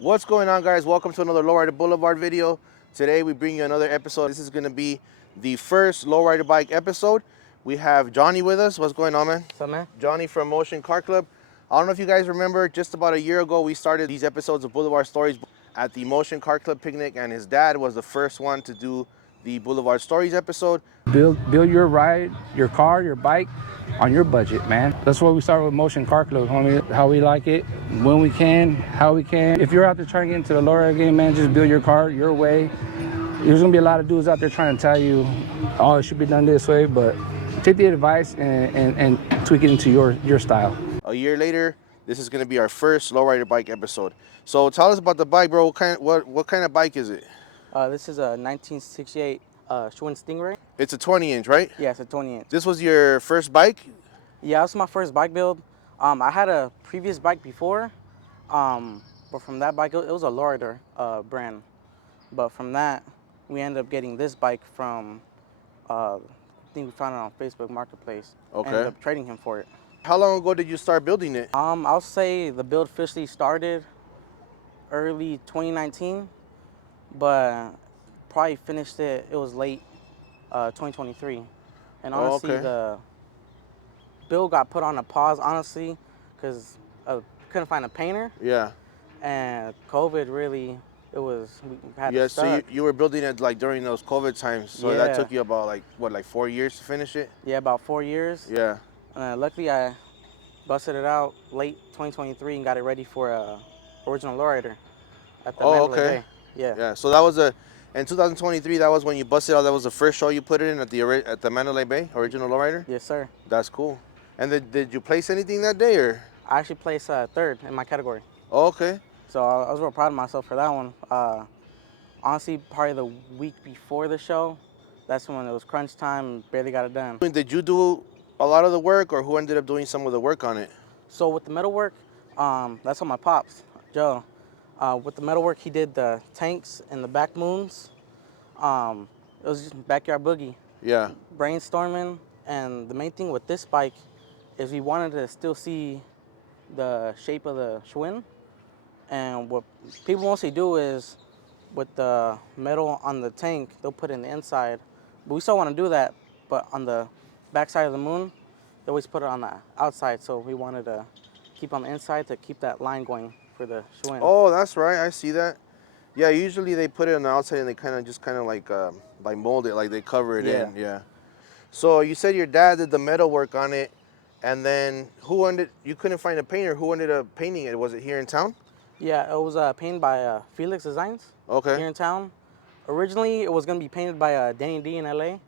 What's going on, guys? Welcome to another Lowrider Boulevard video. Today we bring you another episode. This is going to be the first Lowrider Bike episode. We have Johnny with us. What's going on, man? What's up, man? Johnny from Motion Car Club. I don't know if you guys remember, just about a year ago we started these episodes of Blvd Stories at the Motion Car Club picnic, and his dad was the first one to do the Blvd Stories episode. Build your ride, your car, your bike on your budget, man. That's why we started with Motion Car Club, homie. How we like it, when we can, how we can. If you're out there trying to get into the lowrider game, man, just build your car your way. There's gonna be a lot of dudes out there trying to tell you, oh, it should be done this way, but take the advice and tweak it into your style. A year later, this is going to be our first Lowrider Bike episode. So tell us about the bike, bro. What kind of bike is it? This is a 1968 Schwinn Stingray. It's a 20-inch, right? Yeah, it's a 20-inch. This was your first bike? Yeah, this was my first bike build. I had a previous bike before, but from that bike, it was a Lowrider brand. But from that, we ended up getting this bike from, I think we found it on Facebook Marketplace. Okay. Ended up trading him for it. How long ago did you start building it? I'll say the build officially started early 2019, but probably finished it was late 2023. And honestly, okay. the build got put on a pause, honestly, because I couldn't find a painter. Yeah. And COVID really, we had Yeah, to start. so you were building it like during those COVID times, so Yeah. that took you about like 4 years to finish it? Yeah, about 4 years. Yeah. Luckily, I busted it out late 2023 and got it ready for original Lowrider at the Mandalay okay. Bay. Yeah. Yeah, so that was in 2023, that was when you busted out, that was the first show you put it in at the Mandalay Bay, original Lowrider? Yes, sir. That's cool. And did you place anything that day, or? I actually placed third in my category. Oh, okay. So I was real proud of myself for that one. Honestly, probably the week before the show, that's when it was crunch time, barely got it done. Did you do a lot of the work, or who ended up doing some of the work on it? So with the metal work, that's on my pops, Joe. With the metal work, he did the tanks and the back moons. It was just backyard boogie. Yeah. Brainstorming, and the main thing with this bike is we wanted to still see the shape of the Schwinn. And what people mostly do is, with the metal on the tank, they'll put it in the inside. But we still want to do that, but on the back side of the moon, they always put it on the outside. So we wanted to keep on the inside to keep that line going for the Schwinn. Oh, that's right. I see that. Yeah, usually they put it on the outside and they kind of like mold it, like they cover it in. Yeah. So you said your dad did the metal work on it, and then you couldn't find a painter. Who ended up painting it? Was it here in town? Yeah, it was painted by Felix Designs. Okay. Here in town. Originally, it was going to be painted by Danny D in LA,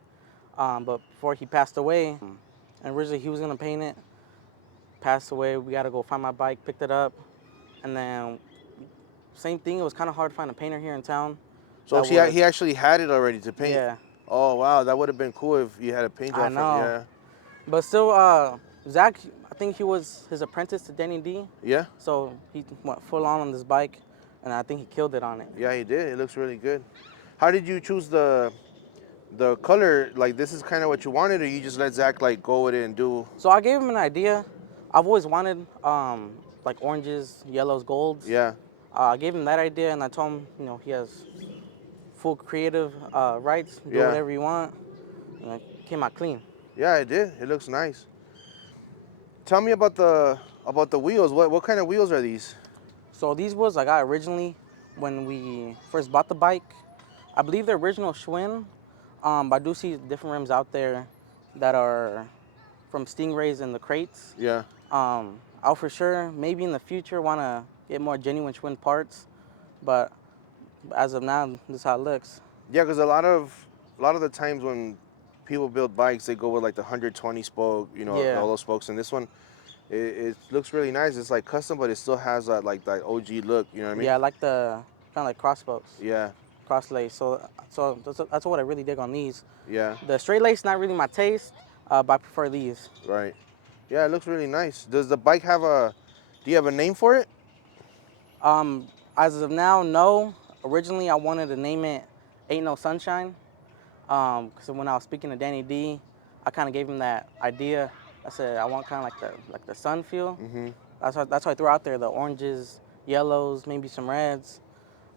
but before he passed away, and originally he was going to paint it, passed away. We got to go find my bike, picked it up, and then same thing. It was kind of hard to find a painter here in town. So he actually had it already to paint? Yeah. Oh, wow. That would have been cool if you had a paint job. I know. Yeah. But still, Zach, I think he was his apprentice to Danny D. Yeah? So he went full on this bike, and I think he killed it on it. Yeah, he did. It looks really good. How did you choose the color? Like, this is kind of what you wanted, or you just let Zach like go with it and do? So I gave him an idea. I've always wanted like oranges, yellows, golds. Yeah. I gave him that idea, and I told him, he has full creative rights. Do Yeah. whatever you want. And it came out clean. Yeah, it did. It looks nice. Tell me about the wheels. What kind of wheels are these? So these wheels I got originally when we first bought the bike. I believe they're original Schwinn, but I do see different rims out there that are from Stingrays in the crates. Yeah. I'll for sure, maybe in the future, want to get more genuine Schwinn parts, but as of now, this is how it looks. Yeah, because a lot of the times when people build bikes, they go with like the 120 spoke, Yeah. all those spokes. And this one, it looks really nice. It's like custom, but it still has that like that OG look. You know what I mean? Yeah, I like the kind of like cross spokes. Yeah. Cross lace. So that's what I really dig on these. Yeah. The straight lace not really my taste, but I prefer these. Right. Yeah, it looks really nice. Does the bike have do you have a name for it? As of now, no. Originally, I wanted to name it Ain't No Sunshine, because when I was speaking to Danny D, I kind of gave him that idea. I said I want kind of like the sun feel. Mm-hmm. That's why I threw out there the oranges, yellows, maybe some reds.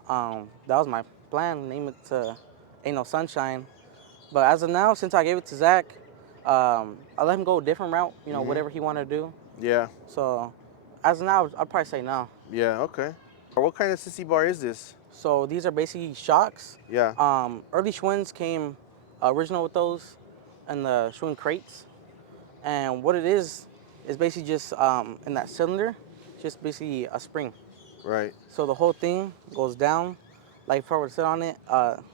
That was my plan, name it to Ain't No Sunshine. But as of now, since I gave it to Zach, I let him go a different route, whatever he wanted to do. Yeah. So as of now, I'd probably say no. Yeah, okay. What kind of sissy bar is this? So these are basically shocks. Yeah. Early Schwinns came original with those and the Schwinn crates. And what it is basically just in that cylinder, just basically a spring. Right. So the whole thing goes down. Like if I were to sit on it,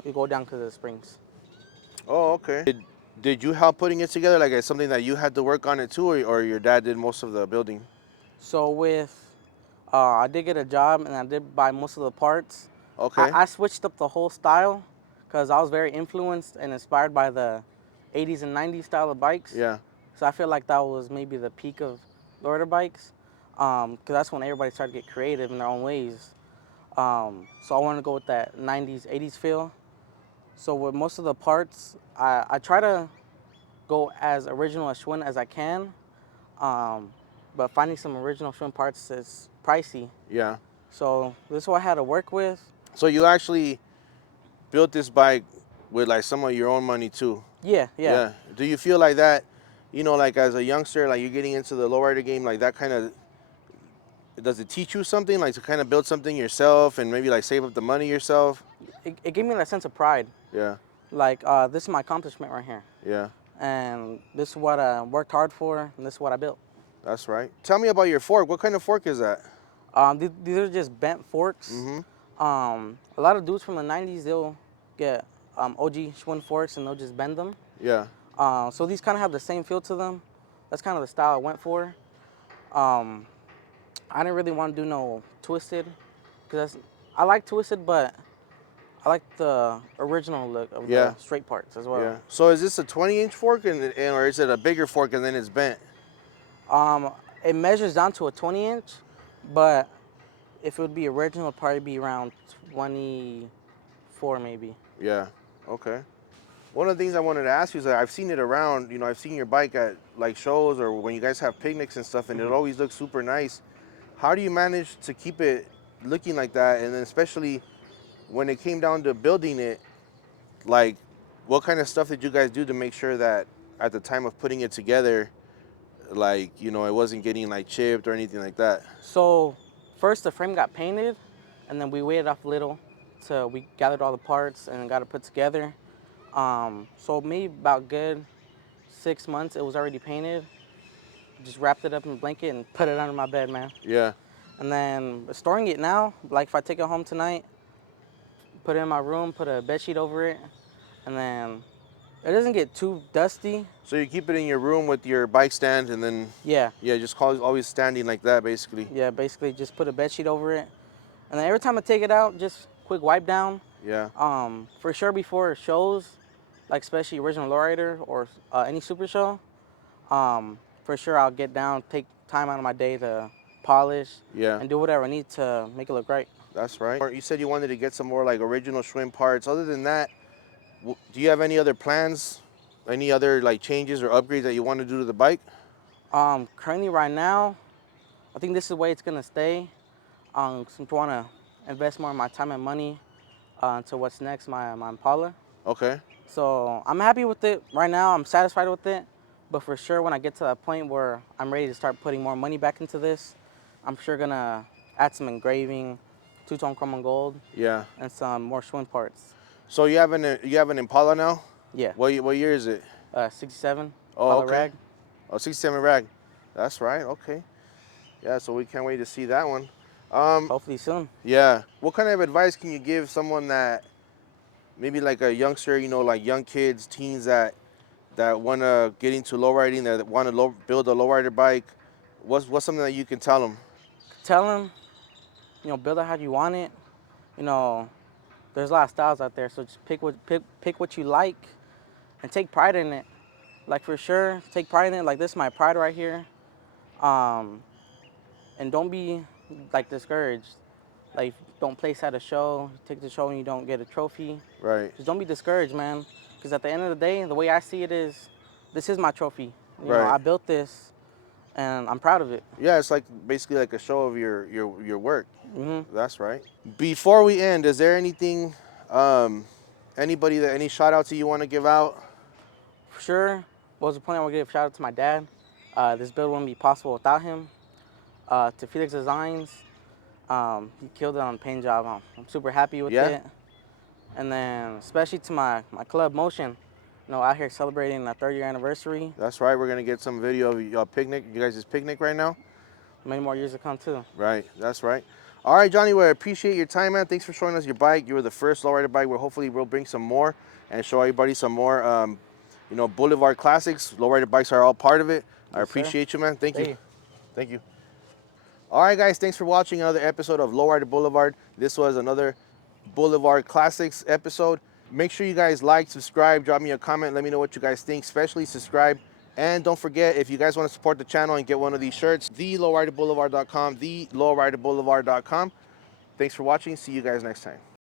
it go down because of the springs. Oh, okay. Did you help putting it together? Like it's something that you had to work on it too, or your dad did most of the building? So I did get a job and I did buy most of the parts. Okay. I switched up the whole style because I was very influenced and inspired by the 80s and 90s style of bikes. Yeah. So I feel like that was maybe the peak of Lowrider bikes, because that's when everybody started to get creative in their own ways. So I wanted to go with that 90s, 80s feel. So with most of the parts, I try to go as original as Schwinn as I can, but finding some original Schwinn parts is pricey. Yeah. So this is what I had to work with. So you actually built this bike with like some of your own money too? Yeah. Do you feel like that, like as a youngster, like you're getting into the lowrider game, like that kind of, does it teach you something, like to kind of build something yourself and maybe like save up the money yourself? It gave me that sense of pride. Yeah. Like, this is my accomplishment right here. Yeah. And this is what I worked hard for, and this is what I built. That's right. Tell me about your fork. What kind of fork is that? These are just bent forks. A lot of dudes from the 90s, they'll get OG Schwinn forks and they'll just bend them. Yeah. So these kind of have the same feel to them. That's kind of the style I went for. I didn't really want to do no twisted, because I like twisted, but I like the original look of the straight parts as well. Yeah. So is this a 20-inch fork, or is it a bigger fork and then it's bent? It measures down to a 20-inch, but if it would be original, it'd probably be around 24 maybe. Yeah. Okay. One of the things I wanted to ask you is that I've seen it around, I've seen your bike at like shows or when you guys have picnics and stuff, and it always looks super nice. How do you manage to keep it looking like that? And then especially when it came down to building it, like what kind of stuff did you guys do to make sure that at the time of putting it together, like, it wasn't getting like chipped or anything like that? So first the frame got painted, and then we waited off a little till we gathered all the parts and got it put together. So maybe about good 6 months, it was already painted. Just wrapped it up in a blanket and put it under my bed, man. Yeah. And then storing it now, like if I take it home tonight, put it in my room, put a bed sheet over it, and then it doesn't get too dusty. So you keep it in your room with your bike stand, and then just always standing like that, basically. Yeah, basically just put a bed sheet over it, and then every time I take it out, just quick wipe down. Yeah. For sure before shows, like especially original Lowrider or any super show, for sure I'll get down, take time out of my day to polish and do whatever I need to make it look right. That's right. You said you wanted to get some more like original Schwinn parts. Other than that, do you have any other plans? Any other like changes or upgrades that you want to do to the bike? Currently right now, I think this is the way it's gonna stay. Since I want to invest more of my time and money into what's next, my Impala. Okay. So I'm happy with it right now. I'm satisfied with it. But for sure, when I get to that point where I'm ready to start putting more money back into this, I'm sure gonna add some engraving, two-tone chrome and gold, and some more Schwinn parts. So you have an Impala now? Yeah. What year is it? 67. Oh, Impala okay. Rag. Oh, 67 Rag. That's right. Okay. Yeah. So we can't wait to see that one. Hopefully soon. Yeah. What kind of advice can you give someone that maybe like a youngster, like young kids, teens that want to get into lowriding, that want to build a lowrider bike? What's something that you can tell them? Tell them, build it how you want it. There's a lot of styles out there, so just pick what you like and take pride in it. Like for sure, take pride in it. Like this is my pride right here. And don't be like discouraged. Like don't place at a show, take the show and you don't get a trophy. Right. Just don't be discouraged, man. Because at the end of the day, the way I see it is, this is my trophy. Right. I built this. and I'm proud of it. Yeah, it's like basically like a show of your work. Hmm. That's right. Before we end, is there anything, any shout outs that you want to give out? For sure. What was the point? I want to give a shout out to my dad. This build wouldn't be possible without him. To Felix Designs, he killed it on the paint job. I'm super happy with Yeah. it. And then especially to my club Motion, out here celebrating the 3rd year anniversary. That's right. We're gonna get some video of your picnic. You guys' picnic right now. Many more years to come too. Right. That's right. All right, Johnny. We appreciate your time, man. Thanks for showing us your bike. You were the first Lowrider bike. Where hopefully we'll bring some more and show everybody some more. Blvd Classics. Lowrider bikes are all part of it. I Yes, sir. appreciate you, man. Thank you. Hey. Thank you. All right, guys. Thanks for watching another episode of Lowrider Blvd. This was another Blvd Classics episode. Make sure you guys like, subscribe, drop me a comment, let me know what you guys think, especially subscribe. And don't forget, if you guys want to support the channel and get one of these shirts, thelowriderblvd.com, thelowriderblvd.com. Thanks for watching. See you guys next time.